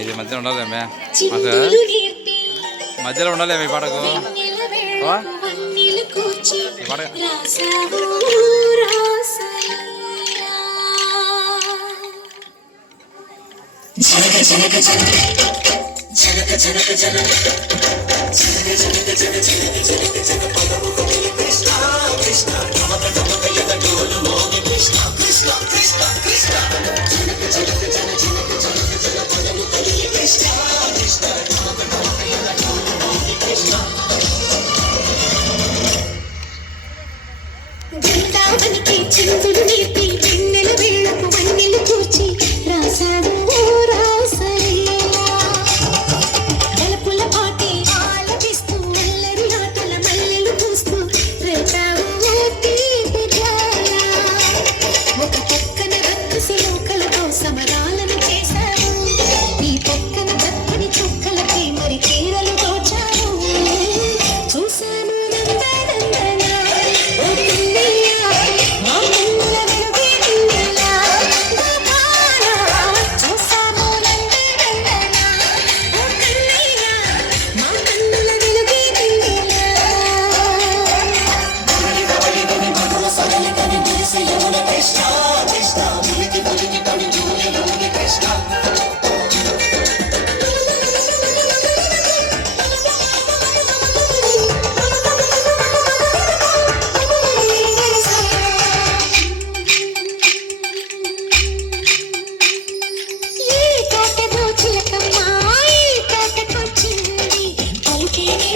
ఇది మధ్యలో ఉండాలేమే మధ్యలో ఉండాలేమే ఈ పాటకు ఈ పాట జనక జనక జనక జనక జనక జనక జనక జనక జనక జనక జనక జనక జనక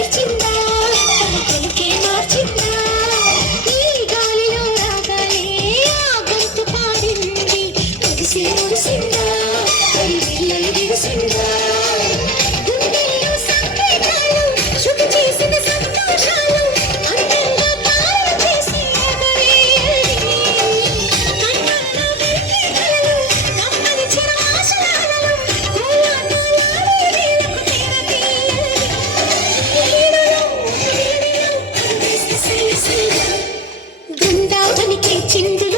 మార్చిందా? 亲自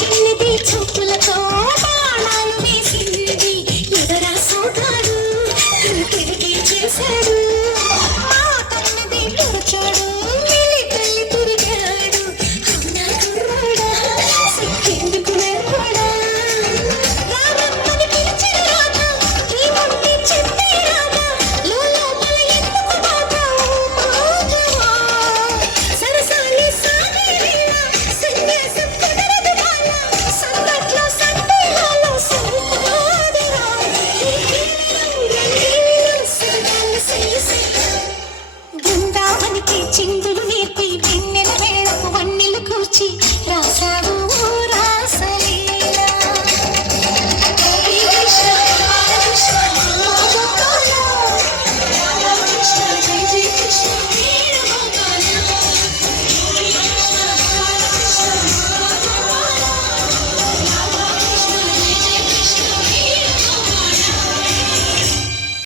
చిన్నది చూపులతో